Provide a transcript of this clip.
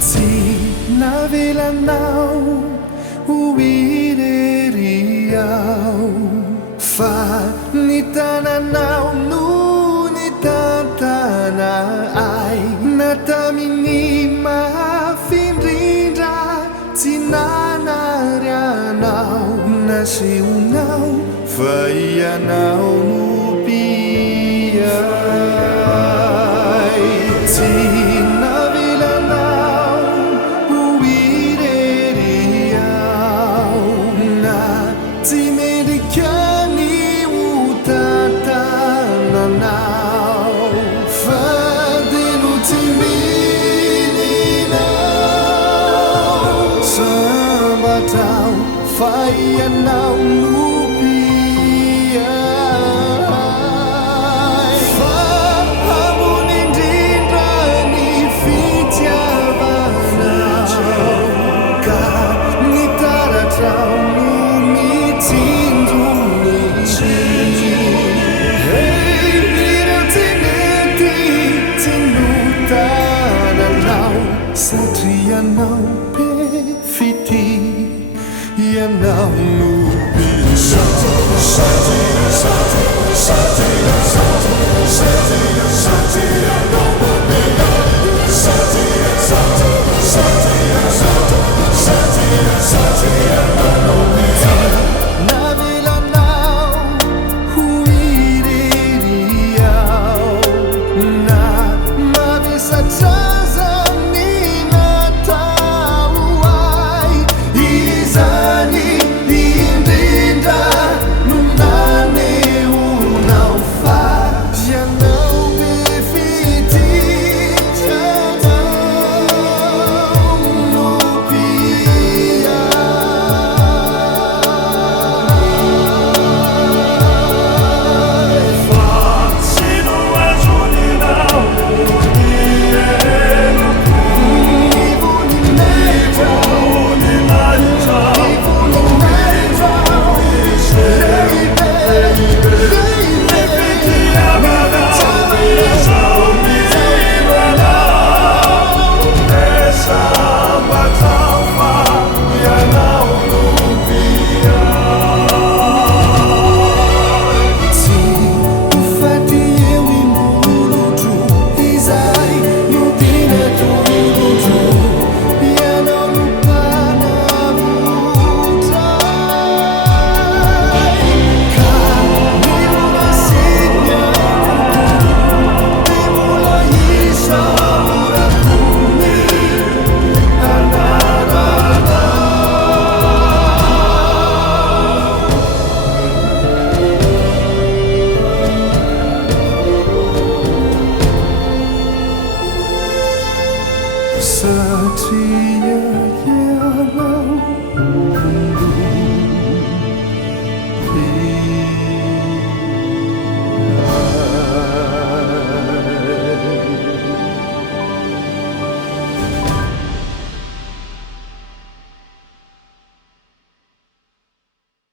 Tsy navelanao hoirery aho fa ny tananao no ny tantana ay nataminy mafindrindra tsy nanarianao nasehonao fa ianao no piay tsy navelanao hoirery aho na tsy mendrikany ho tantananao fa deno tsy mininao sambatao fa ianao no piay fa hamony indrindra ny fitiavanao ka ny taratrao no mitsinjony ireo tsy nety tsy notananao satria ianao be fity ianao no navelanao hoirery aho na mavesatraza ny natao ay izany indrindra no nanehonao fa ianao be fitiavanao no piay fa sino ajoninao satria ianao